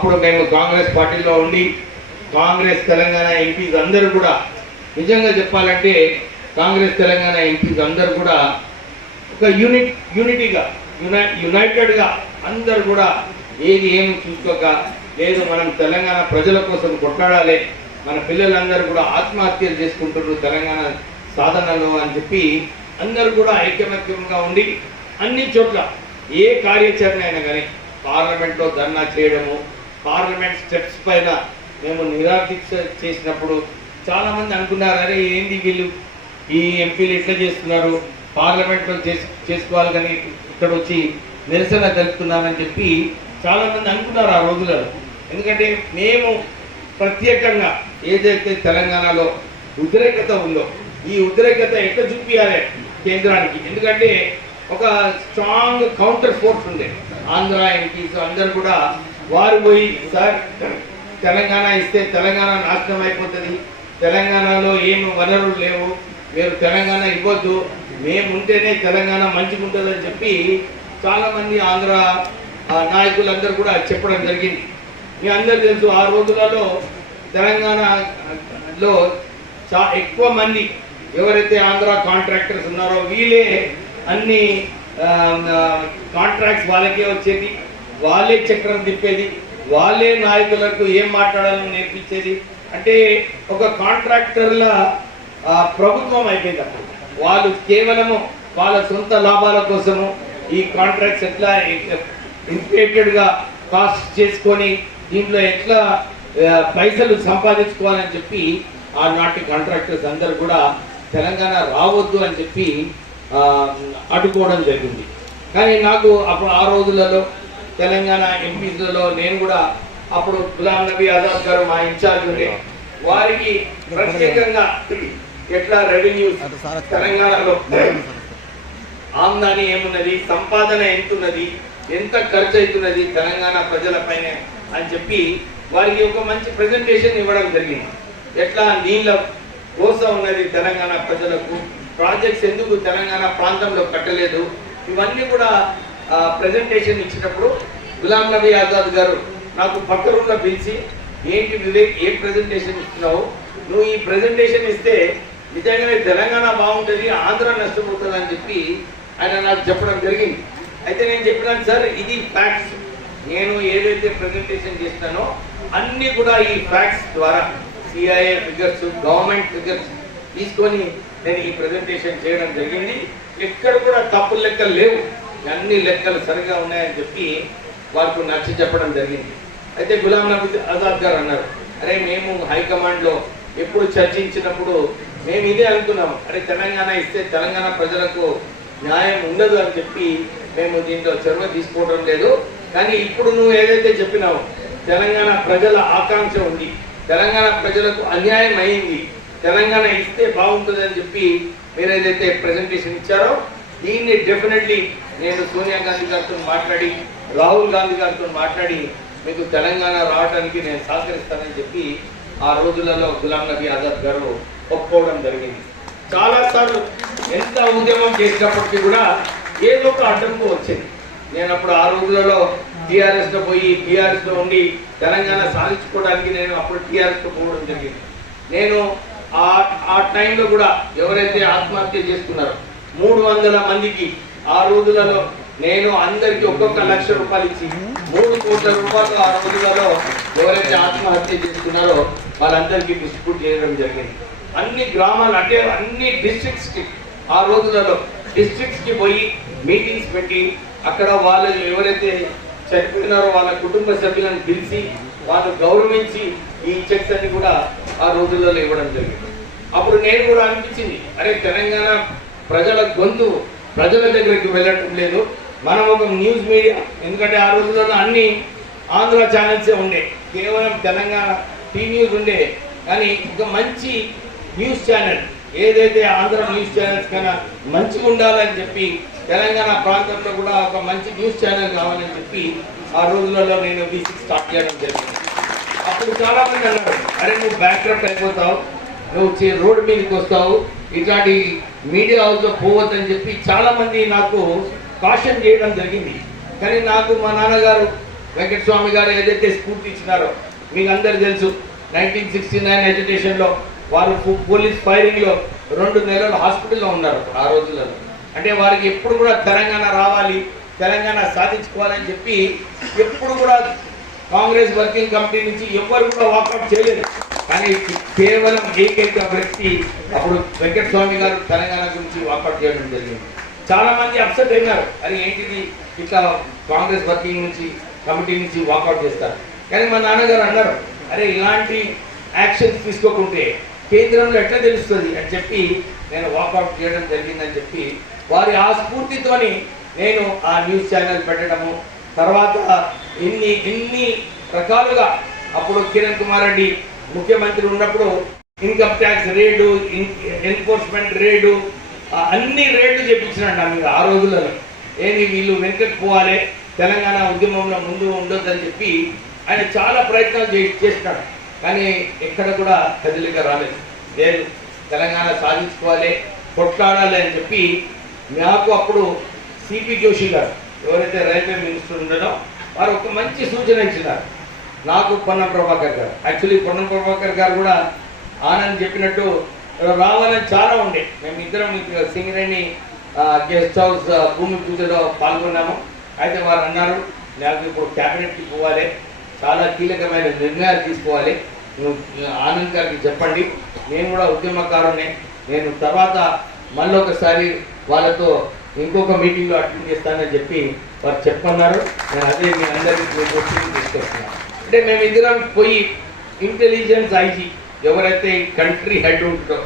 అప్పుడు మేము కాంగ్రెస్ పార్టీలో ఉండి కాంగ్రెస్ తెలంగాణ ఎంపీస్ అందరూ కూడా నిజంగా చెప్పాలంటే కాంగ్రెస్ తెలంగాణ ఎంపీస్ అందరూ కూడా ఒక యూనిట్ యూనిటీగా యునై యునైటెడ్గా అందరు కూడా ఏది ఏమి చూసుకోక లేదు మనం తెలంగాణ ప్రజల కోసం కొట్లాడాలి మన పిల్లలందరూ కూడా ఆత్మహత్యలు చేసుకుంటున్నారు తెలంగాణ సాధనలో అని చెప్పి అందరూ కూడా ఐకమత్యంగా ఉండి అన్ని చోట్ల ఏ కార్యాచరణ అయినా కానీ పార్లమెంట్లో ధర్నా చేయడము పార్లమెంట్ స్టెప్స్ పైన మేము నిరాదీక్ష చేసినప్పుడు చాలామంది అనుకున్నారు అరే ఏంది వీళ్ళు? ఈ ఎంపీలు ఎట్లా చేస్తున్నారు? పార్లమెంట్లో చేసు చేసుకోవాలి కానీ ఇక్కడ వచ్చి నిరసన తెలుపుతున్నామని చెప్పి చాలా మంది అనుకున్నారు ఆ రోజులలో. ఎందుకంటే మేము ప్రత్యేకంగా ఏదైతే తెలంగాణలో ఉద్రేకత ఉందో ఈ ఉద్రేకత ఎట్లా చూపించాలి కేంద్రానికి? ఎందుకంటే ఒక స్ట్రాంగ్ కౌంటర్ ఫోర్స్ ఉంది ఆంధ్ర ఎంపీస్ అందరు కూడా వారు పోయి సార్ తెలంగాణ ఇస్తే తెలంగాణ నాశనం అయిపోతుంది. తెలంగాణలో ఏమి వనరులు లేవు. మీరు తెలంగాణ ఇవ్వద్దు. మేము ఉంటేనే తెలంగాణ మంచిగా ఉంటుందని చెప్పి చాలామంది ఆంధ్ర నాయకులందరూ కూడా చెప్పడం జరిగింది. మీ అందరూ తెలుసు ఆ రోజులలో తెలంగాణలో చా ఎక్కువ మంది ఎవరైతే ఆంధ్ర కాంట్రాక్టర్స్ ఉన్నారో వీళ్ళే అన్ని కాంట్రాక్ట్స్ వాళ్ళకే వచ్చేది. వాళ్ళే చక్రం తిప్పేది వాళ్ళే నాయకులకు ఏం మాట్లాడాలని నేర్పించేది. అంటే ఒక కాంట్రాక్టర్ల ప్రభుత్వం అయిపోయింది అప్పుడు. వాళ్ళు కేవలము వాళ్ళ సొంత లాభాల కోసము ఈ కాంట్రాక్ట్స్ ఎట్లా ఇన్ఫ్లేటెడ్గా కాస్ట్ చేసుకొని దీంట్లో ఎట్లా పైసలు సంపాదించుకోవాలని చెప్పి ఆనాటి కాంట్రాక్టర్స్ అందరు కూడా తెలంగాణ రావద్దు అని చెప్పి అడ్డుకోవడం జరిగింది. కానీ నాకు అప్పుడు ఆ రోజులలో తెలంగాణ ఎంపీలలో నేను కూడా అప్పుడు గులాం నబీ ఆజాద్ గారు మా ఇన్ఛార్జ్ ఉండే. వారికి ప్రత్యేకంగా ఎట్లా రెవెన్యూ తెలంగాణలో ఆమ్దాని ఏమున్నది సంపాదన ఎంతున్నది ఎంత ఖర్చు అవుతున్నది తెలంగాణ ప్రజలపైన అని చెప్పి వారికి ఒక మంచి ప్రజెంటేషన్ ఇవ్వడం జరిగింది. ఎట్లా నీళ్ళ కోస ఉన్నది తెలంగాణ ప్రజలకు ప్రాజెక్ట్స్ ఎందుకు తెలంగాణ ప్రాంతంలో కట్టలేదు ఇవన్నీ కూడా ప్రెజెంటేషన్ ఇచ్చినప్పుడు గులాం నబీ ఆజాద్ గారు నాకు పక్కనున్న పిలిచి ఏంటి వివేక్ ఏ ప్రెజెంటేషన్ ఇస్తున్నావు? నువ్వు ఈ ప్రజెంటేషన్ ఇస్తే నిజంగానే తెలంగాణ బాగుంటుంది ఆంధ్ర నష్టపోతుంది అని చెప్పి ఆయన నాకు చెప్పడం జరిగింది. అయితే నేను చెప్పినాను సార్ ఇది ఫ్యాక్ట్స్ నేను ఏదైతే ప్రెజెంటేషన్ చేస్తానో అన్ని కూడా ఈ ఫ్యాక్ట్స్ ద్వారా సిఐఏ ఫిగర్స్ గవర్నమెంట్ ఫిగర్స్ తీసుకొని నేను ఈ ప్రెజెంటేషన్ చేయడం జరిగింది. ఎక్కడ కూడా తప్పులు లెక్కలు లేవు. అన్ని లెక్కలు సరిగా ఉన్నాయని చెప్పి వారికి నచ్చి చెప్పడం జరిగింది. అయితే గులాం నబీ ఆజాద్ గారు అన్నారు అరే మేము హైకమాండ్లో ఎప్పుడు చర్చించినప్పుడు మేము ఇదే అనుకున్నాం. అరే తెలంగాణ ఇస్తే తెలంగాణ ప్రజలకు న్యాయం ఉండదు అని చెప్పి మేము దీంట్లో చొరవ తీసుకోవడం లేదు. కానీ ఇప్పుడు నువ్వు ఏదైతే చెప్పినావో తెలంగాణ ప్రజల ఆకాంక్ష ఉంది తెలంగాణ ప్రజలకు అన్యాయం అయింది తెలంగాణ ఇస్తే బాగుంటుంది అని చెప్పి మీరు ఏదైతే ప్రజెంటేషన్ ఇచ్చారో దీన్ని డెఫినెట్లీ నేను సోనియా గాంధీ గారితో మాట్లాడి రాహుల్ గాంధీ గారితో మాట్లాడి మీకు తెలంగాణ రావడానికి నేను సహకరిస్తానని చెప్పి ఆ రోజులలో గులాం నబీ ఆజాద్ గారు ఒప్పుకోవడం జరిగింది. చాలా సార్లు ఎంత ఉద్యమం చేసినప్పటికీ కూడా ఏదో ఒక అడ్డంకు వచ్చింది. నేను అప్పుడు ఆ రోజులలో టీఆర్ఎస్లో పోయి టీఆర్ఎస్లో ఉండి తెలంగాణ సాధించుకోవడానికి నేను అప్పుడు టీఆర్ఎస్లో పోవడం జరిగింది. నేను ఆ ఆ టైంలో కూడా ఎవరైతే ఆత్మహత్య చేసుకున్నారో మూడు వందల మందికి ఆ రోజులలో నేను అందరికి ఒక్కొక్క లక్ష రూపాయలు ఇచ్చి మూడు కోట్ల రూపాయలు ఆ రోజులలో ఎవరైతే ఆత్మహత్య చేసుకున్నారో వాళ్ళందరికీ డిస్ట్రిబ్యూట్ చేయడం జరిగింది. అన్ని గ్రామాలు అంటే అన్ని డిస్ట్రిక్ట్స్కి ఆ రోజులలో డిస్ట్రిక్ట్స్కి పోయి మీటింగ్స్ పెట్టి అక్కడ వాళ్ళు ఎవరైతే చనిపోయినారో వాళ్ళ కుటుంబ సభ్యులను పిలిచి వాళ్ళు గౌరవించి ఈ చెక్స్ అన్ని కూడా ఆ రోజులలో ఇవ్వడం జరిగింది. అప్పుడు నేను కూడా అనిపించింది అరే తెలంగాణ ప్రజల గొంతు ప్రజల దగ్గరికి వెళ్ళటం లేదు. మనం ఒక న్యూస్ మీడియా ఎందుకంటే ఆ రోజుల్లో అన్ని ఆంధ్ర ఛానల్సే ఉండే కేవలం తెలంగాణ టీ న్యూస్ ఉండే. కానీ ఒక మంచి న్యూస్ ఛానల్ ఏదైతే ఆంధ్ర న్యూస్ ఛానల్స్ కన్నా మంచిగా ఉండాలని చెప్పి తెలంగాణ ప్రాంతంలో కూడా ఒక మంచి న్యూస్ ఛానల్ కావాలని చెప్పి ఆ రోజులలో నేను బీసీ స్టార్ట్ చేయడం జరిగింది. అప్పుడు చాలామంది అన్నారు అరే నువ్వు బ్యాంక్రప్ట్ అయిపోతావు నువ్వు రోడ్డు మీదకి వస్తావు ఇట్లాంటి మీడియా హౌస్లో పోవద్దని చెప్పి చాలామంది నాకు కాషన్ చేయడం జరిగింది. కానీ నాకు మా నాన్నగారు వెంకటస్వామి గారు ఏదైతే స్ఫూర్తి ఇచ్చినారో మీకు అందరు తెలుసు నైన్టీన్ సిక్స్టీ నైన్ ఎడ్యుకేషన్లో వారు పోలీస్ ఫైరింగ్లో రెండు నెలలు హాస్పిటల్లో ఉన్నారు ఆ రోజులలో. అంటే వారికి ఎప్పుడు కూడా తెలంగాణ రావాలి తెలంగాణ సాధించుకోవాలని చెప్పి ఎప్పుడు కూడా కాంగ్రెస్ వర్కింగ్ కమిటీ నుంచి ఎవ్వరు కూడా వాకౌట్ చేయలేదు. కానీ కేవలం ఏకైక వ్యక్తి అప్పుడు వెంకటస్వామి గారు తెలంగాణ గురించి వాకౌట్ చేయడం జరిగింది. చాలా మంది అప్సెట్ అయినారు. అది ఏంటిది? ఇట్లా కాంగ్రెస్ వర్కింగ్ నుంచి కమిటీ నుంచి వాకౌట్ చేస్తారు. కానీ మా నాన్నగారు అన్నారు అరే ఇలాంటి యాక్షన్స్ తీసుకోకుంటే కేంద్రంలో ఎట్లా తెలుస్తుంది? అని చెప్పి నేను వాకౌట్ చేయడం జరిగిందని చెప్పి వారి ఆ స్ఫూర్తితోని నేను ఆ న్యూస్ ఛానల్ పెట్టడము తర్వాత ఎన్ని ఎన్ని రకాలుగా అప్పుడు కిరణ్ కుమార్ రెడ్డి ముఖ్యమంత్రి ఉన్నప్పుడు ఇన్కమ్ ట్యాక్స్ రేడు ఎన్ఫోర్స్మెంట్ రేడు అన్ని రేట్లు చెప్పించినాడు నా మీద ఆ రోజులలో. ఏది వీళ్ళు వెనకకు పోవాలి తెలంగాణ ఉద్యమంలో ముందు ఉండొద్దని చెప్పి ఆయన చాలా ప్రయత్నాలు చే- చేసినాడు. కానీ ఎక్కడ కూడా కదిలిక రాలేదు. లేదు తెలంగాణ సాధించుకోవాలి కొట్లాడాలి అని చెప్పి నాకు అప్పుడు సిపి జోషి గారు ఎవరైతే రైల్వే మినిస్టర్ ఉండడో వారు ఒక మంచి సూచన ఇచ్చినారు. నాకు పొన్నం ప్రభాకర్ గారు. యాక్చువల్లీ పొన్నం ప్రభాకర్ గారు కూడా ఆనంద్ చెప్పినట్టు రావాలని చాలా ఉండే మేము ఇద్దరం సింగరేణి గెస్ట్ హౌస్ భూమి పూజలో పాల్గొన్నాము. అయితే వారు అన్నారు నాకు ఇప్పుడు క్యాబినెట్కి పోవాలి. చాలా కీలకమైన నిర్ణయాలు తీసుకోవాలి. నువ్వు ఆనంద్ గారికి చెప్పండి. నేను కూడా ఉద్యమకారుణ్ణే. నేను తర్వాత మళ్ళీ ఒకసారి వాళ్ళతో ఇంకొక మీటింగ్లో అటెండ్ చేస్తానని చెప్పి వారు చెప్పన్నారు. నేను అదే మీ అందరికీ తీసుకొస్తున్నాను అంటే మేము ఇద్దరం పోయి ఇంటెలిజెన్స్ ఐజీ ఎవరైతే కంట్రీ హెడ్ ఉంటుందో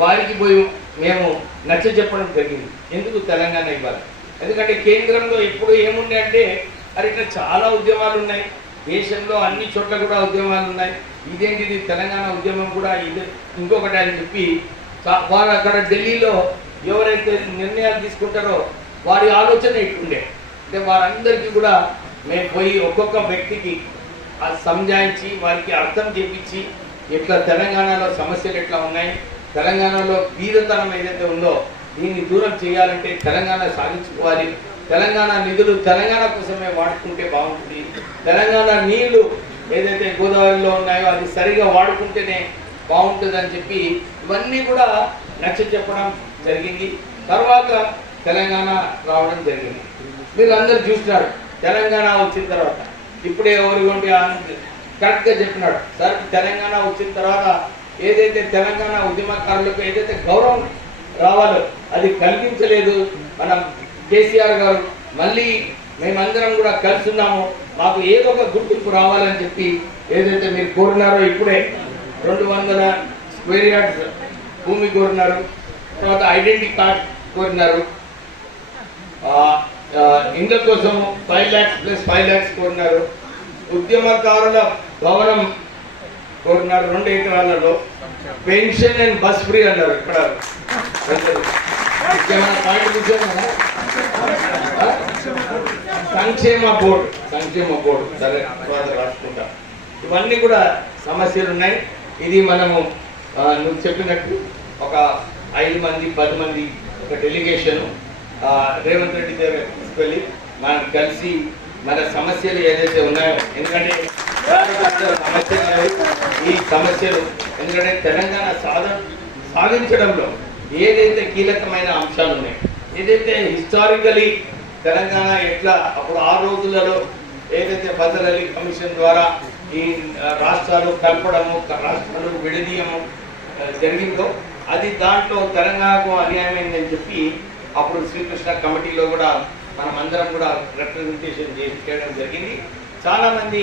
వారికి పోయి మేము నచ్చ చెప్పడం జరిగింది. ఎందుకు తెలంగాణ ఇవ్వాలి? ఎందుకంటే కేంద్రంలో ఎప్పుడు ఏముండే అంటే అరే ఇట్లా చాలా ఉద్యమాలు ఉన్నాయి. దేశంలో అన్ని చోట్ల కూడా ఉద్యమాలు ఉన్నాయి. ఇదేంటిది? తెలంగాణ ఉద్యమం కూడా ఇది. ఇంకొకటి అని చెప్పి వారు అక్కడ ఢిల్లీలో ఎవరైతే నిర్ణయాలు తీసుకుంటారో వారి ఆలోచన ఇట్లుండే. అంటే వారందరికీ కూడా మేము పోయి ఒక్కొక్క వ్యక్తికి సంజాయించి వారికి అర్థం చేపించి ఇట్లా తెలంగాణలో సమస్యలు ఎట్లా ఉన్నాయి? తెలంగాణలో బీదతనం ఏదైతే ఉందో దీన్ని దూరం చేయాలంటే తెలంగాణ సాధించుకోవాలి. తెలంగాణ నిధులు తెలంగాణ కోసమే వాడుకుంటే బాగుంటుంది. తెలంగాణ నీళ్ళు ఏదైతే గోదావరిలో ఉన్నాయో అది సరిగా వాడుకుంటేనే బాగుంటుంది అని చెప్పి ఇవన్నీ కూడా నచ్చ చెప్పడం జరిగింది. తర్వాత తెలంగాణ రావడం జరిగింది. మీరు అందరు చూసినారు. తెలంగాణ వచ్చిన తర్వాత ఇప్పుడే ఎవరు కొంటే కరెక్ట్గా చెప్పినాడు. సార్ తెలంగాణ వచ్చిన తర్వాత ఏదైతే తెలంగాణ ఉద్యమకారులకు ఏదైతే గౌరవం రావాలో అది కల్పించలేదు మనం కేసీఆర్ గారు మళ్ళీ మేమందరం కూడా కలిసి మాకు ఏదో ఒక గుర్తింపు రావాలని చెప్పి ఏదైతే మీరు కోరినారో ఇప్పుడే రెండు వందల స్క్వేర్ యార్డ్స్ భూమి కోరినారు తర్వాత ఐడెంటిటీ కార్డ్ కోరినారు ఆ, ఇండ్ల కోసం five lakhs plus five lakhs కోరినారు ఉద్యమకారుల భవనం కోరినారు రెండు ఎకరాలలో పెన్షన్ అండ్ బస్ ఫ్రీ అన్నారు ఇక్కడ. పాయింట్ సంక్షేమ బోర్డు సంక్షేమ బోర్డు సరే తర్వాత రాసుకుంటా. ఇవన్నీ కూడా సమస్యలు ఉన్నాయి. ఇది మనము నువ్వు చెప్పినట్టు ఒక ఐదు మంది పది మంది ఒక డెలిగేషన్ రేవంత్ రెడ్డి దగ్గర తీసుకెళ్ళి మనం కలిసి మన సమస్యలు ఏదైతే ఉన్నాయో ఎందుకంటే సమస్యలు ఈ సమస్యలు ఎందుకంటే తెలంగాణ సాధ సాధించడంలో ఏదైతే కీలకమైన అంశాలు ఉన్నాయి ఏదైతే హిస్టారికలీ తెలంగాణ ఎట్లా అప్పుడు ఆ రోజులలో ఏదైతే బదర్ అలీ కమిషన్ ద్వారా ఈ రాష్ట్రాలు కలపడము రాష్ట్రాలు విడదీయము జరిగిందో అది దాంట్లో తెలంగాణకు అన్యాయమైందని చెప్పి అప్పుడు శ్రీకృష్ణ కమిటీలో కూడా మనం అందరం కూడా రిప్రజెంటేషన్ చేసి చేయడం జరిగింది. చాలా మంది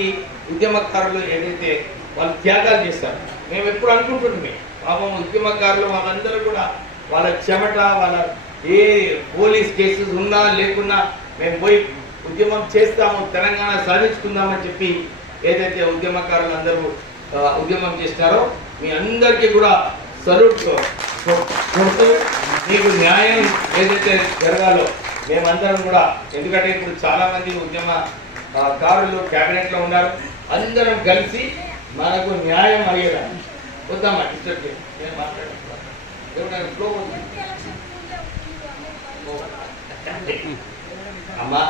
ఉద్యమకారులు ఏదైతే వాళ్ళు త్యాగాలు చేస్తారు మేము ఎప్పుడు అనుకుంటున్నామే పాపం ఉద్యమకారులు వాళ్ళందరూ కూడా వాళ్ళ చెమట వాళ్ళ ఏ పోలీస్ కేసెస్ ఉన్నా లేకున్నా మేము పోయి ఉద్యమం చేస్తాము తెలంగాణ సాధించుకుందామని చెప్పి ఏదైతే ఉద్యమకారులు అందరూ ఉద్యమం చేస్తారో మీ అందరికీ కూడా సల్యూట్ కొడుతూ మీకు న్యాయం ఏదైతే జరగాలో మేమందరం కూడా ఎందుకంటే ఇప్పుడు చాలామంది ఉద్యమ ఆ, కారులు క్యాబినెట్లో ఉన్నారు. అందరం కలిసి మనకు న్యాయం అయ్యేలా వద్దామా డిస్టర్బ్ నేను మాట్లాడను. ఎవరైనా అమ్మా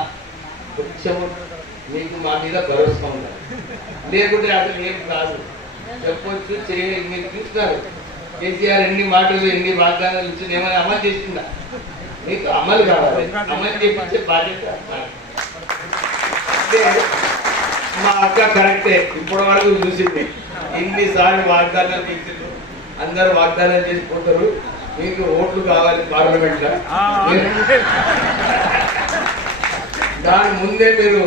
కొంచెము మీకు మా మీద భరోసా ఉండాలి. లేకుంటే అసలు ఏం కాదు. చెప్పొచ్చు చేయ మీరు చూస్తున్నారు కేసీఆర్ ఎన్ని మాటలు ఎన్ని వాగ్దానాలు ఇచ్చిన ఏమైనా అమలు చేసిందా? మీకు అమలు కావాలి. అమలు చేపించే బాధ్యత అంటే మా అక్క కరెక్టే. ఇప్పటి వరకు చూసింది. ఇన్నిసార్లు వాగ్దానాలు ఇచ్చిండ్రు అందరు వాగ్దానాలు చేసుకుంటారు మీకు ఓట్లు కావాలి పార్లమెంట్ దాని ముందే మీరు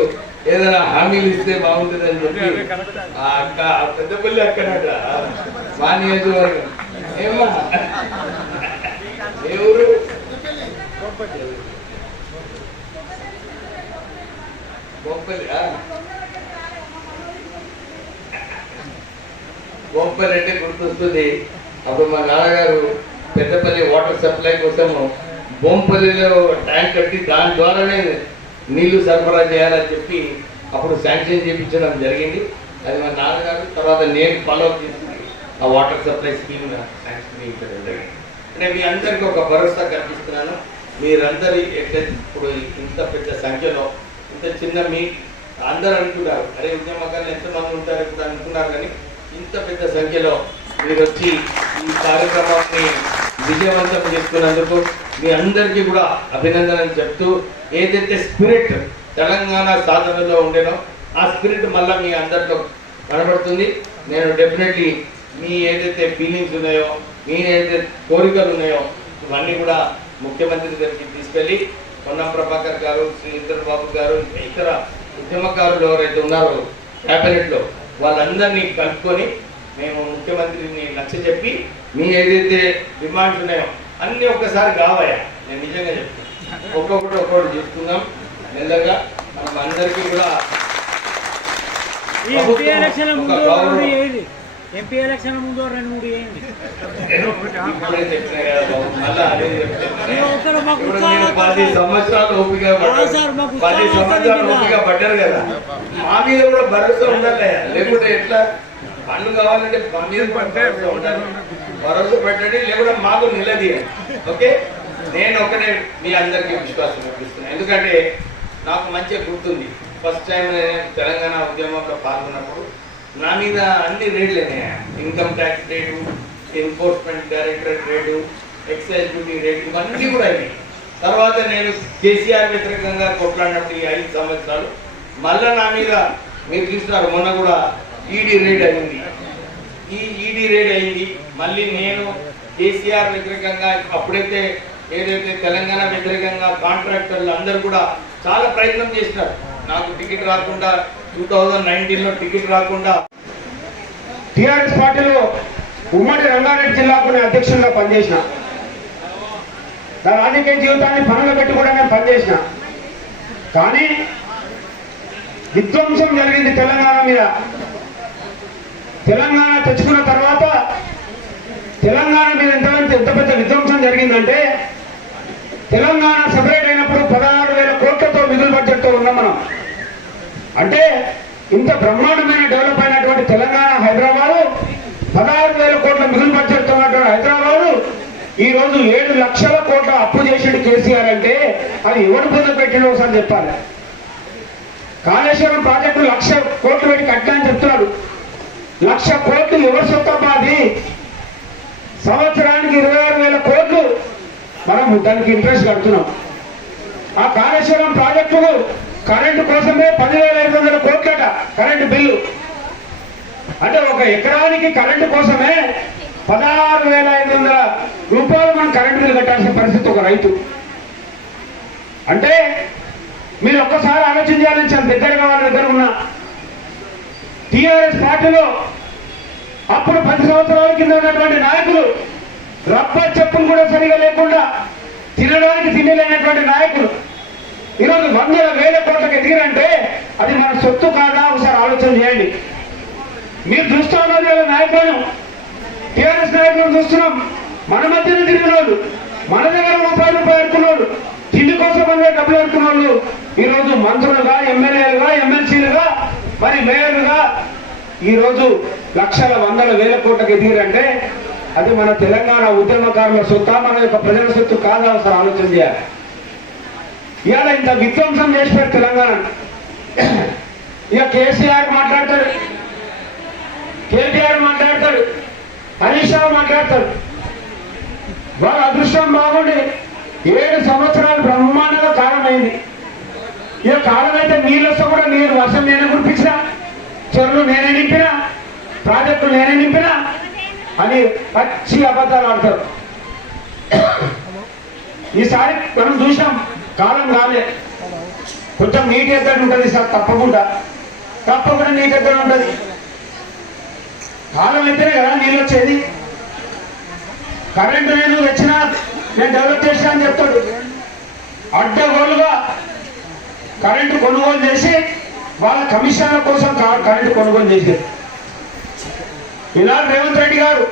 ఏదైనా హామీలు ఇస్తే బాగుంటుందని చెప్పి ఆ అక్క పెద్దపల్లి అక్కనట మా నియోజకవర్గం. ఎవరు? బొప్పల్లి అంటే గుర్తొస్తుంది అప్పుడు మా నాన్నగారు పెద్దపల్లి వాటర్ సప్లై కోసము బొంపల్లిలో ట్యాంక్ కట్టి దాని ద్వారానే నీళ్ళు సరఫరా చేయాలని చెప్పి అప్పుడు శాంక్షన్ చేయించడం జరిగింది. అది మా నాన్నగారు తర్వాత నేను ఫాలో చేసి ఆ వాటర్ సప్లై స్కీమ్ శాంక్షన్ చేయించడం జరిగింది. అంటే మీ అందరికీ ఒక భరోసా కల్పిస్తున్నాను. మీరందరి ఎట్లా ఇప్పుడు ఇంత పెద్ద సంఖ్యలో ఇంత చిన్న మీ అందరూ అనుకున్నారు అరే ఉద్యమకారులు ఎంతమంది ఉంటారు ఇప్పుడు అనుకున్నారు కానీ ఇంత పెద్ద సంఖ్యలో మీరు వచ్చి ఈ కార్యక్రమాన్ని విజయవంతం చేసుకున్నందుకు మీ అందరికీ కూడా అభినందనలు చెప్తూ ఏదైతే స్పిరిట్ తెలంగాణ సాధనలో ఉండేనో ఆ స్పిరిట్ మళ్ళీ మీ అందరిలో కనబడుతుంది. నేను డెఫినెట్లీ మీ ఏదైతే ఫీలింగ్స్ ఉన్నాయో మీ ఏదైతే కోరికలు ఉన్నాయో ఇవన్నీ కూడా ముఖ్యమంత్రి దగ్గరికి తీసుకెళ్ళి పొన్నం ప్రభాకర్ గారు శ్రీధర్ బాబు గారు ఇతర ఉద్యమకారులు ఎవరైతే ఉన్నారో క్యాబినెట్లో వాళ్ళందరినీ కలుపుకొని మేము ముఖ్యమంత్రిని నచ్చ చెప్పి మీ ఏదైతే డిమాండ్స్ ఉన్నాయో అన్నీ ఒక్కసారి కావాయా నేను నిజంగా చెప్తాను ఒక్కొక్కటి ఒక్కొక్కటి చేసుకుందాం. మెల్లగా మనం అందరికీ కూడా ఈ ఎలక్షన్ ఎంపీ ఎలక్షన్ ముందు రెండు మూడు మీరు పది సంవత్సరాలు ఓపిక పడ్డారు. సార్, మాకు పది ఉత్సాహం సంవత్సరాలు కలిగిందా? ఓపిక పడ్డారు కదా. మా మీద కూడా భరోసా ఉండాలి. లేకుంటే ఎట్లా? పనులు కావాలంటే మా మీద భరోసా పెట్టండి లేకుంటే మాకు నిలదీయండి. ఓకే? నేను ఒకటే మీ అందరికీ విశ్వాసం కల్పిస్తున్నాను ఎందుకంటే నాకు మంచిగా గుర్తుంది. ఫస్ట్ టైం నేను తెలంగాణ ఉద్యమంలో పాల్గొన్నప్పుడు నా మీద అన్ని రేట్లేనే income tax raid enforcement directorate raid excise duty raid ఇవన్నీ కూడా అయినాయి. తర్వాత నేను కేసీఆర్ వ్యతిరేకంగా కొట్లాడినప్పుడు ఈ ఐదు సంవత్సరాలు మళ్ళా నా మీద మీరు చూస్తున్నారు మొన్న కూడా ఈడీ రేట్ అయింది. ఈ ఈడీ రేట్ అయింది. మళ్ళీ నేను కేసీఆర్ వ్యతిరేకంగా అప్పుడైతే ఏదైతే తెలంగాణ వ్యతిరేకంగా కాంట్రాక్టర్లు అందరూ కూడా చాలా ప్రయత్నం చేసినారు. నాకు టికెట్ రాకుండా టూ థౌజండ్ నైన్టీన్లో టికెట్ రాకుండా టిఆర్ఎస్ పార్టీలో ఉమ్మడి రంగారెడ్డి జిల్లాకు నేను అధ్యక్షుడిగా పనిచేసిన. నా రాజకీయ జీవితాన్ని పనులు పెట్టి కూడా నేను పనిచేసిన. కానీ విధ్వంసం జరిగింది తెలంగాణ మీద. తెలంగాణ తెచ్చుకున్న తర్వాత తెలంగాణ మీద ఎంత ఎంత పెద్ద విధ్వంసం జరిగిందంటే తెలంగాణ సెపరేట్ అయినప్పుడు పదహారు వేల కోట్లతో మిగులు బడ్జెట్తో ఉన్నాం మనం. అంటే ఇంత బ్రహ్మాండమైన డెవలప్ అయినటువంటి తెలంగాణ హైదరాబాద్ పదహారు వేల కోట్ల మిగులు బడ్జెట్తో ఉన్నటువంటి హైదరాబాదు ఈ రోజు ఏడు లక్షల కోట్ల అప్పు చేసిండు కేసీఆర్ అంటే అది ఎవరు పొందు పెట్టిండో ఒకసారి చెప్పాలి. కాళేశ్వరం ప్రాజెక్టు లక్ష కోట్లు పెట్టి కట్టా అని చెప్తున్నాడు. లక్ష కోట్లు ఎవరు సొత్తమ్మా సంవత్సరానికి ఇరవై ఆరు వేల కోట్లు. మనం దానికి ఇంట్రెస్ట్ కడుతున్నాం. ఆ కాళేశ్వరం ప్రాజెక్టు కరెంటు కోసమే పదివేల ఐదు వందల కోట్లట కరెంటు బిల్లు. అంటే ఒక ఎకరానికి కరెంటు కోసమే పదహారు వేల ఐదు వందల రూపాయలు మనం కరెంటు బిల్లు కట్టాల్సిన పరిస్థితి ఒక రైతు. అంటే మీరు ఒక్కసారి ఆలోచన చేయాలని చాలా దగ్గరగా వాళ్ళ దగ్గర ఉన్న టీఆర్ఎస్ పార్టీలో అప్పుడు పది సంవత్సరాల కింద ఉన్నటువంటి నాయకులు రప్ప చెప్పులు కూడా సరిగా లేకుండా తినడానికి తిండి లేనటువంటి నాయకులు. ఈరోజు వందల వేల కోట్లకు ఎదిగినంటే అది మన సొత్తు కాదా? ఒకసారి ఆలోచన చేయండి. మీరు చూస్తా ఉన్నారు కదా నాయకులను టీఆర్ఎస్ నాయకులను చూస్తున్నాం. మన మధ్యన తిరిగిన వాళ్ళు మన దగ్గర రూపాయి రూపాయి అనుకున్న వాళ్ళు తిండి కోసం అనే డబ్బులు అనుకున్న వాళ్ళు ఈరోజు మంత్రులుగా ఎమ్మెల్యేలుగా ఎమ్మెల్సీలుగా మరి మేయర్లుగా ఈరోజు లక్షల వందల వేల కోట్లకు ఎదిగిరంటే అది మన తెలంగాణ ఉద్యమకారుల సొత్తా మన యొక్క ప్రజల సొత్తు కాదా? ఒకసారి ఆలోచన చేయాలి. ఇవాళ ఇంత విధ్వంసం చేసిపోయారు తెలంగాణ. ఇక కేసీఆర్ మాట్లాడతారు కేటీఆర్ మాట్లాడతాడు. హరీష్ రావు మాట్లాడతాడు. వాళ్ళ అదృష్టం బాగుండి. ఏడు సంవత్సరాలు బ్రహ్మాండంగా కాలం అయింది ఇక కాలమైతే అయితే నీళ్ళు వస్తే కూడా నీరు వర్షం నేనే కురిపించినా చెరువులు నేనే నింపినా ప్రాజెక్టులు నేనే నింపినా అని పచ్చి అబద్ధాలు ఆడతారు. ఈసారి మనం చూసాం కాలం కాలే కొంచెం నీటి ఎద్దడి ఉంటుంది సార్ తప్పకుండా. తప్పకుండా నీటి ఎద్దడి ఉంటుంది. కాలం అయితేనే కదా నీళ్ళు వచ్చేది. కరెంటు నేను వచ్చినా నేను డెవలప్ చేసినా అని చెప్తాడు. అడ్డగోలుగా కరెంటు కొనుగోలు చేసి వాళ్ళ కమిషన్ల కోసం కరెంటు కొనుగోలు చేశారు. ఇలా రేవంత్ రెడ్డి గారు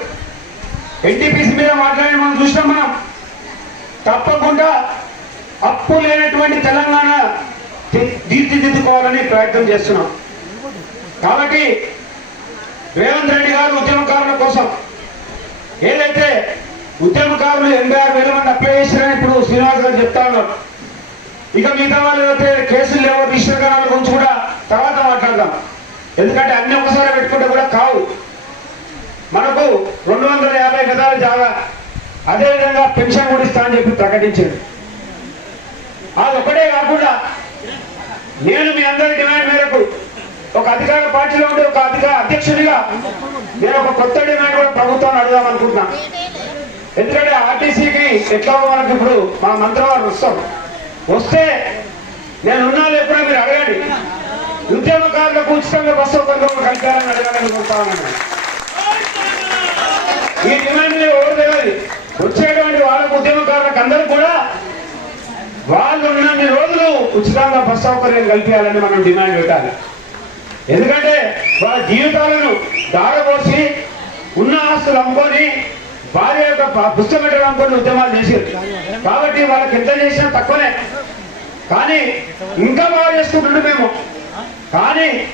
ఎన్టీపీసీ మీద మాట్లాడి మనం చూసినాం మనం. తప్పకుండా అప్పు లేనటువంటి తెలంగాణ తీర్చిదిద్దుకోవాలని ప్రయత్నం చేస్తున్నాం. కాబట్టి రేవంత్ రెడ్డి గారు ఉద్యమకారుల కోసం ఏదైతే ఉద్యమకారులు ఎనభై ఆరు వేల మంది అప్లై చేశారని ఇప్పుడు శ్రీనివాస్ గారు చెప్తా ఉన్నారు. ఇక మిగతా వాళ్ళు ఏదైతే కేసులు లేవో రిజిస్టర్ గారాల గురించి కూడా తర్వాత మాట్లాడదాం. ఎందుకంటే అన్ని ఒకసారి పెట్టుకుంటే కూడా కావు. మనకు రెండు వందల యాభై గదాల జాగా అదేవిధంగా పెన్షన్ కూడా ఇస్తా అని చెప్పి ప్రకటించారు. అది ఒకటే కాకుండా నేను మీ అందరి డిమాండ్ మేరకు ఒక అధికార పార్టీలో ఉండే ఒక అధికార అధ్యక్షుడిగా నేను ఒక కొత్త డిమాండ్ కూడా ప్రభుత్వాన్ని అడుగుదాం అనుకుంటున్నా. ఎందుకంటే ఆర్టీసీకి ఎట్లా మనకి ఇప్పుడు మా మంత్రవారు వస్తాం. వస్తే నేను ఉన్నాను ఎప్పుడో మీరు అడగండి. ఉద్యమకారులకు ఉచితంగా బస్సు సౌకర్యం కలిపారని అడగాలని కోరుతా ఈ డిమాండ్ ఎవరు తెలియదు వచ్చేటువంటి వాళ్ళకు ఉద్యమకారులకు అందరూ కూడా వాళ్ళు ఉన్నన్ని రోజులు ఉచితంగా బస్ సౌకర్యం కల్పించాలని మనం డిమాండ్ పెట్టాలి. ఎందుకంటే వాళ్ళ జీవితాలను దారపోసి ఉన్న ఆస్తులు అమ్ముకొని భార్య యొక్క ప- పుస్తకం అమ్ముకొని ఉద్యమాలు చేశారు. కాబట్టి వాళ్ళకి ఎంత చేసినా తక్కువనే. కానీ ఇంకా బాగా చేసుకుంటుండే మేము. కానీ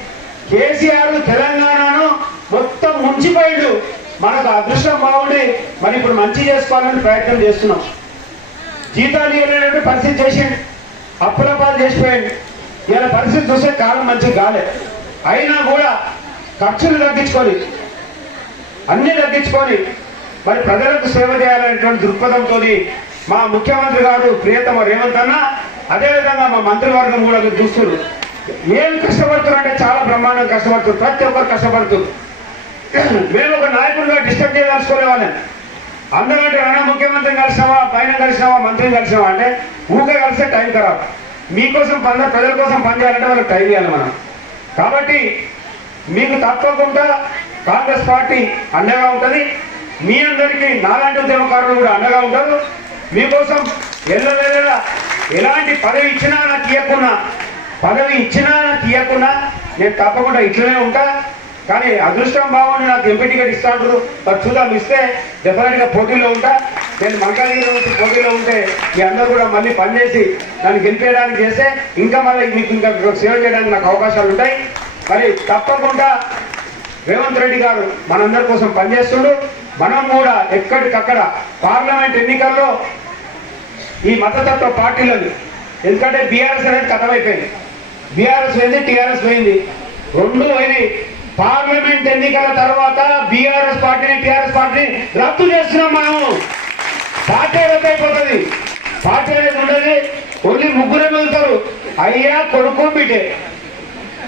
కేసీఆర్ తెలంగాణను మొత్తం ముంచిపోయిండు. మనకు అదృష్టం బాగుండి మరి ఇప్పుడు మంచి చేసుకోవాలని ప్రయత్నం చేస్తున్నాం. జీతాలు ఇవ్వలేనటువంటి పరిస్థితి చేసిండు? అప్పుల పాలు చేసిపోయింది ఇలా పరిస్థితి చూస్తే కాలం మంచిగా కాలే. అయినా కూడా ఖర్చులు తగ్గించుకొని అన్ని తగ్గించుకొని మరి ప్రజలకు సేవ చేయాలనేటువంటి దృక్పథంతో మా ముఖ్యమంత్రి గారు ప్రియతమ రేవంత్ అన్న అదేవిధంగా మా మంత్రివర్గం కూడా మీరు చూస్తున్నారు. ఏం కష్టపడుతున్నారంటే చాలా బ్రహ్మాండం కష్టపడుతుంది ప్రతి ఒక్కరు కష్టపడుతుంది మేము ఒక నాయకుడిగా డిస్టర్బ్ చేయదలుచుకునే వాళ్ళని అందరూ అంటే అన్న ముఖ్యమంత్రిని కలిసినావా? పైన కలిసినావా? మంత్రిని కలిసినావా? అంటే ఊకే కలిస్తే టైం ఖరాబ్. మీకోసం పని ప్రజల కోసం పనిచేయాలంటే వాళ్ళకి టైం ఇవ్వాలి మనం. కాబట్టి మీకు తప్పకుండా కాంగ్రెస్ పార్టీ అండగా ఉంటుంది. మీ అందరికీ నాలాంటి ఉద్యమకారులు కూడా అండగా ఉంటారు. మీకోసం ఎల్లవేళ ఎలాంటి పదవి ఇచ్చినా నాకు ఇవ్వకున్నా పదవి ఇచ్చినా నాకు ఇవ్వకున్నా నేను తప్పకుండా ఇట్లనే ఉంటా. కానీ అదృష్టం బాగుండి నాకు ఎంపీ టికెట్ ఇస్తా అంటారు మరి చూద్దాం ఇస్తే డెఫినెట్గా పోటీలో ఉంటా. నేను మల్కాజ్గిరి నుంచి పోటీలో ఉంటే మీ అందరూ కూడా మళ్ళీ పనిచేసి నన్ను గెలిపేయడానికి చేస్తే ఇంకా మళ్ళీ మీకు ఇంకా సేవ చేయడానికి నాకు అవకాశాలు ఉంటాయి. మరి తప్పకుండా రేవంత్ రెడ్డి గారు మనందరి కోసం పనిచేస్తుండు మనం కూడా ఎక్కడికక్కడ పార్లమెంట్ ఎన్నికల్లో ఈ మతతత్వ పార్టీలను ఎందుకంటే బీఆర్ఎస్ అనేది కథమైపోయింది. బీఆర్ఎస్ పోయింది టీఆర్ఎస్ పోయింది. రెండు పోయినాయి. పార్లమెంట్ ఎన్నికల తర్వాత బీఆర్ఎస్ పార్టీని టీఆర్ఎస్ పార్టీని రద్దు చేస్తున్నాం మనం. పార్టీ రద్దు అయిపోతుంది. పార్టీ అనేది ఉండదు. ఓన్లీ ముగ్గురే వెళ్తారు అయ్యా కొడుకు బిడ్డే.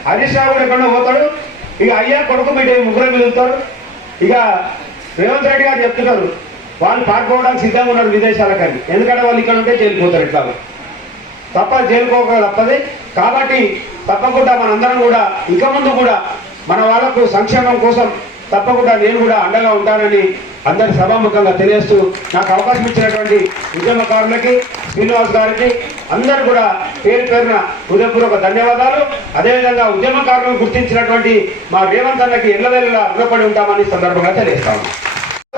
హరీష్ రావు కూడా ఎక్కడో పోతాడు. ఇక అయ్యా కొడుకు బిడ్డ ముగ్గురే వెళ్తారు ఇక రేవంత్ రెడ్డి గారు చెప్తున్నారు. వాళ్ళు పారిపోవడానికి సిద్ధంగా ఉన్నారు విదేశాలకని ఎందుకంటే వాళ్ళు ఇక్కడ ఉంటే జైలుపోతారు ఇట్లా తప్ప జైలుకోక తప్పది. కాబట్టి తప్పకుండా మనందరం కూడా ఇక ముందు కూడా మన వాళ్ళకు సంక్షేమం కోసం తప్పకుండా నేను కూడా అండగా ఉంటానని అందరి సభాముఖంగా తెలియస్తూ నాకు అవకాశం ఇచ్చినటువంటి ఉద్యమకారులకి శ్రీనివాస్ గారికి అందరు కూడా పేరు పేరున హృదయపూర్వక ధన్యవాదాలు. అదేవిధంగా ఉద్యమకారులను గుర్తించినటువంటి మా రేవంత్ అన్నకి ఎల్లవేళలా రుణపడి ఉంటామని సందర్భంగా తెలియస్తాము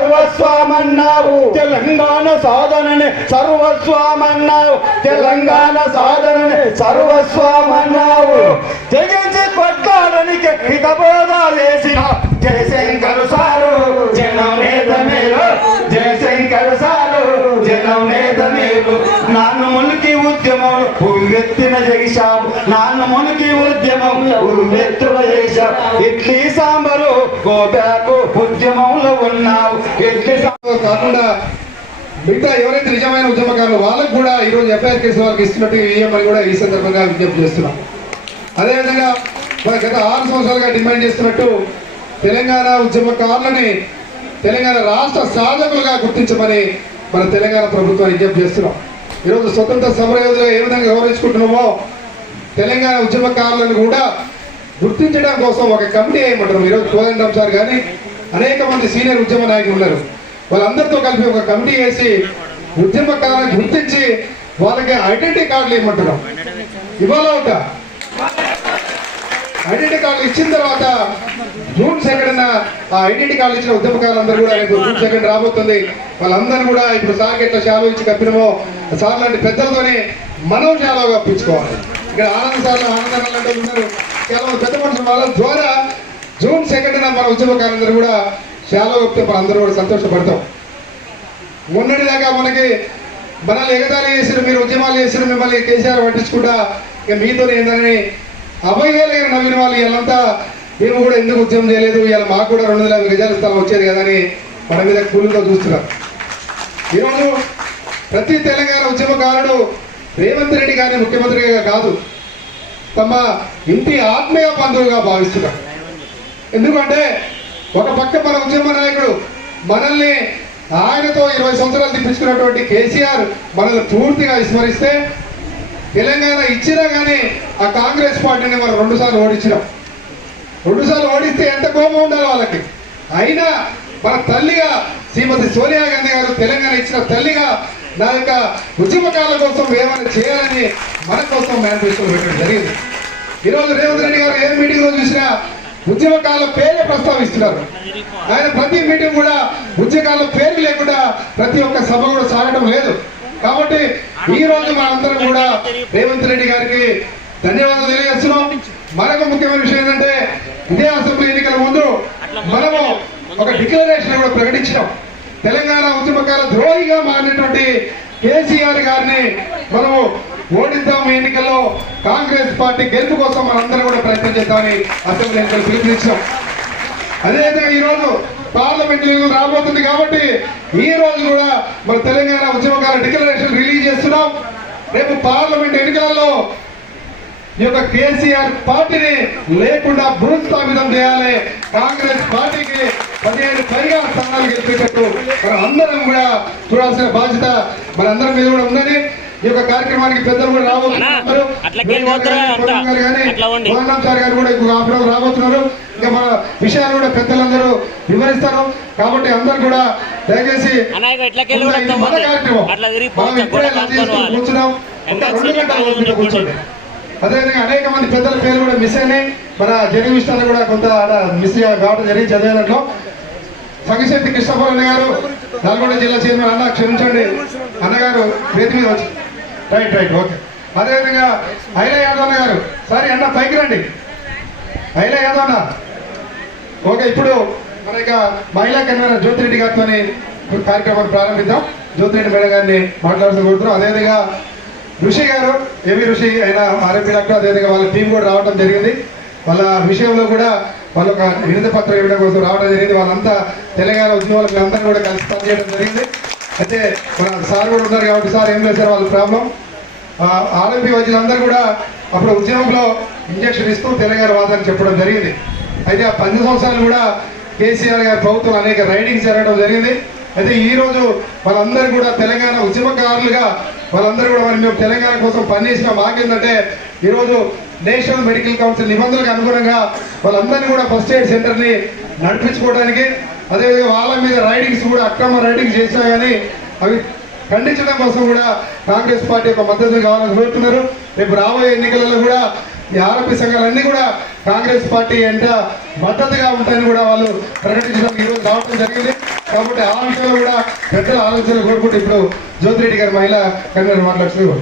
సర్వస్వామన్నావు. తెలంగాణ సాధననే సర్వస్వామన్నావు. తెలంగాణ సాధననే సర్వస్వామన్నావు. తెగించి కొట్టాలనికి హితబోధ చేసిన జయశంకర్ సారు. జనం నేత జయశంకర్ సారు. జనం మునికి మేలు ఉద్యమం ఉవ్వెత్తిన చేశావు నాన్న మునికి ఉద్యమం ఉవ్వెత్తున చేశావు ఇడ్లీ సాంబారు గోబ్యాకు ఉద్యమంలో ఉన్నావు. ఇడ్లీ కాకుండా మిగతా ఎవరైతే నిజమైన ఉద్యమకారులు వాళ్ళకు కూడా ఈరోజు ఎఫ్ఐఆర్ కేసు వాళ్ళకి ఇస్తున్నట్టు ఈఎంఐ కూడా ఈ సందర్భంగా విజ్ఞప్తి చేస్తున్నాం. అదేవిధంగా మన గత ఆరు సంవత్సరాలుగా డిమాండ్ చేస్తున్నట్టు తెలంగాణ ఉద్యమకారులని తెలంగాణ రాష్ట్ర సాధకులుగా గుర్తించమని మన తెలంగాణ ప్రభుత్వం విజ్ఞప్తి చేస్తున్నాం. ఈరోజు స్వతంత్ర సమరయోధులు ఏ విధంగా గౌరవించుకుంటున్నామో తెలంగాణ ఉద్యమకారులను కూడా గుర్తించడం కోసం ఒక కమిటీ వేయమంటున్నాం ఈరోజు కోదండం సార్ కానీ అనేక మంది సీనియర్ ఉద్యమ నాయకులు ఉన్నారు. వాళ్ళందరితో కలిపి ఒక కమిటీ వేసి ఉద్యమకారులను గుర్తించి వాళ్ళకి ఐడెంటిటీ కార్డులు ఇవ్వమంటున్నాం ఇవాళ ఐడెంటిటీ కార్డులు ఇచ్చిన తర్వాత జూన్ సెకండ్ ఆ ఐడెంటిటీ కార్డులు ఇచ్చిన ఉద్యమకారులందరూ కూడా రేపు జూన్ సెకండ్ రాబోతుంది. వాళ్ళందరూ కూడా ఇప్పుడు సార్కి ఎట్లా శాలువ ఇచ్చి కప్పినమో సార్ లాంటి పెద్దలతోనే మనం శాలువ కప్పించుకోవాలి ఇక్కడ ఆనంద సార్లు ఆనంద లాంటి ఉన్నారు. చాలా పెద్ద మనుషులు వాళ్ళ ద్వారా జూన్ సెకండ్ మన ఉద్యమకారులందరూ కూడా శాలువ కప్పితే మన అందరూ కూడా సంతోషపడతాం. మొన్నటిదాకా మనకి మనల్ని ఎగతాళి చేసిన మీరు ఉద్యమాలు చేసిన మిమ్మల్ని కేసీఆర్ పట్టించుకుంటా ఇక మీతో ఏందని అభయలేని నవ్విన వాళ్ళు వీళ్ళంతా మేము కూడా ఎందుకు ఉద్యమం చేయలేదు? ఇవాళ మాకు కూడా రెండు వందల యాభై గజాల స్థలం వచ్చేది కదా అని మన మీద కూలుగా చూస్తున్నారు. ఈరోజు ప్రతి తెలంగాణ ఉద్యమకారుడు రేవంత్ రెడ్డి గారిని ముఖ్యమంత్రిగా కాదు తమ ఇంటి ఆత్మీయ బంధువుగా భావిస్తున్నారు. ఎందుకంటే ఒక పక్క మన ఉద్యమ నాయకుడు మనల్ని ఆయనతో ఇరవై సంవత్సరాలు తిప్పించుకున్నటువంటి కేసీఆర్ మనల్ని పూర్తిగా విస్మరిస్తే తెలంగాణ ఇచ్చినా కానీ ఆ కాంగ్రెస్ పార్టీని మనం రెండు సార్లు ఓడించినాం. రెండు సార్లు ఓడిస్తే ఎంత కోపం ఉండాలి వాళ్ళకి? అయినా మన తల్లిగా శ్రీమతి సోనియా గాంధీ గారు తెలంగాణ ఇచ్చిన తల్లిగా నా యొక్క ఉద్యమకాల కోసం ఏమైనా చేయాలని మన కోసం మేనిఫెస్టో పెట్టడం జరిగింది. ఈరోజు రేవంత్ రెడ్డి గారు ఏ మీటింగ్లో చూసినా ఉద్యమకాల పేరే ప్రస్తావిస్తున్నారు. ఆయన ప్రతి మీటింగ్ కూడా ఉద్యమకాల పేరు లేకుండా ప్రతి ఒక్క సభ కూడా సాగడం లేదు. కాబట్టి ఈ రోజు మనందరం కూడా రేవంత్ రెడ్డి గారికి ధన్యవాదాలు తెలియజేస్తున్నాం. మరొక ముఖ్యమైన విషయం ఏంటంటే ఇదే అసెంబ్లీ ఎన్నికల ముందు మనము ఒక డిక్లరేషన్ కూడా ప్రకటించాం తెలంగాణ ఉద్యమకాల ద్రోహిగా మారినటువంటి కేసీఆర్ గారిని మనము ఓడిద్దాం ఎన్నికల్లో. కాంగ్రెస్ పార్టీ గెలుపు కోసం మనందరం కూడా ప్రయత్నం చేద్దామని అసెంబ్లీ ఎన్నికలు పిలుపునిచ్చాం. అదేవిధంగా ఈ రోజు పార్లమెంట్ ఎన్నికలు రాబోతుంది కాబట్టి ఈ రోజు కూడా మన తెలంగాణ ఉద్యమకాల డిక్లరేషన్ రిలీజ్ చేస్తున్నాం. రేపు పార్లమెంట్ ఎన్నికలలో ఈ యొక్క కేసీఆర్ పార్టీని లేకుండా భూస్థాపితం చేయాలి. కాంగ్రెస్ పార్టీకి పదిహేను పైగా స్థానాలు గెలిపేటట్టు మనం అందరం కూడా చూడాల్సిన బాధ్యత మన అందరి మీద కూడా ఉందని ఈ యొక్క కార్యక్రమానికి పెద్దలు కూడా రాబోతున్నారు. గారు కూడా ఇంకొక రాబోతున్నారు. ఇంకా మన విషయాలు కూడా పెద్దలందరూ వివరిస్తారు. కాబట్టి అందరు కూడా దయచేసి మన. కార్యక్రమం. మనం ఇప్పుడే. కూర్చున్నాం. రెండు గంటల కూర్చోండి. అదేవిధంగా అనేక మంది పెద్దల పేర్లు కూడా మిస్ అయినాయి. మన జగన్ విషయాలు కూడా కొంత మిస్ కావడం జరిగింది చదివేదాంట్లో సంగశెట్టి కృష్ణపల్లి గారు నల్గొండ జిల్లా చైర్మన్ అన్న క్షమించండి. అన్నగారు వేది మీద వచ్చి. Right right okay. అదేవిధంగా ఐలా యాదవ్ అన్న గారు. సారీ అన్న పైకి రండి. ఐలా యాదవ్ అన్న. ఓకే ఇప్పుడు మన యొక్క మహిళా కన్వీనర్ జ్యోతిరెడ్డి గారితో కార్యక్రమాన్ని ప్రారంభిద్దాం. జ్యోతిరెడ్డి మేడం గారిని మాట్లాడుతూ కోరుతున్నాం అదేవిధంగా ఋషి గారు ఏవి ఋషి అయినా ఆర్ఎంపీ డాక్టర్ అదేవిధంగా వాళ్ళ టీం కూడా రావడం జరిగింది. వాళ్ళ విషయంలో కూడా వాళ్ళ ఒక వినతి పత్రం ఇవ్వడం కోసం రావడం జరిగింది. వాళ్ళంతా తెలంగాణ ఉద్యమాలకు అందరూ కూడా కలిసి పనిచేయడం జరిగింది. అయితే మన సార్ కూడా ఉన్నారు కాబట్టి సార్ ఏం లేదు సార్ వాళ్ళ ప్రాబ్లం. ఆర్ఎంపీ వైద్యులందరూ కూడా అప్పుడు ఉద్యమంలో ఇంజక్షన్ ఇస్తూ తెలంగాణ వాదాన్ని చెప్పడం జరిగింది. అయితే ఆ పది సంవత్సరాలు కూడా కేసీఆర్ గారి ప్రభుత్వం అనేక రైడింగ్స్ జరగడం జరిగింది. అయితే ఈ రోజు వాళ్ళందరూ కూడా తెలంగాణ ఉద్యమకారులుగా వాళ్ళందరూ కూడా మరి మేము తెలంగాణ కోసం పనిచేసిన మాకేంటంటే ఈరోజు నేషనల్ మెడికల్ కౌన్సిల్ నిబంధనలకు అనుగుణంగా వాళ్ళందరినీ కూడా ఫస్ట్ ఎయిడ్ సెంటర్ని నడిపించుకోవడానికి అదేవిధంగా వాళ్ళ మీద రైడింగ్స్ కూడా అక్రమ రైడింగ్స్ చేసినా కానీ అవి ఖండించడం కోసం కూడా కాంగ్రెస్ పార్టీ యొక్క మద్దతు కావాలని కోరుతున్నారు. రేపు రాబోయే ఎన్నికలలో కూడా ఈ ఆరోపి సంఘాలన్నీ కూడా కాంగ్రెస్ పార్టీ ఎంట మద్దతుగా ఉంటాయని కూడా వాళ్ళు ప్రకటించడం ఈరోజు రావడం జరిగింది. కాబట్టి ఆ విషయంలో కూడా పెద్దల ఆలోచనలు కోరుకుంటూ ఇప్పుడు జ్యోతిరెడ్డి గారి మహిళా కన్వీనర్ మాట్లాడుతున్నారు.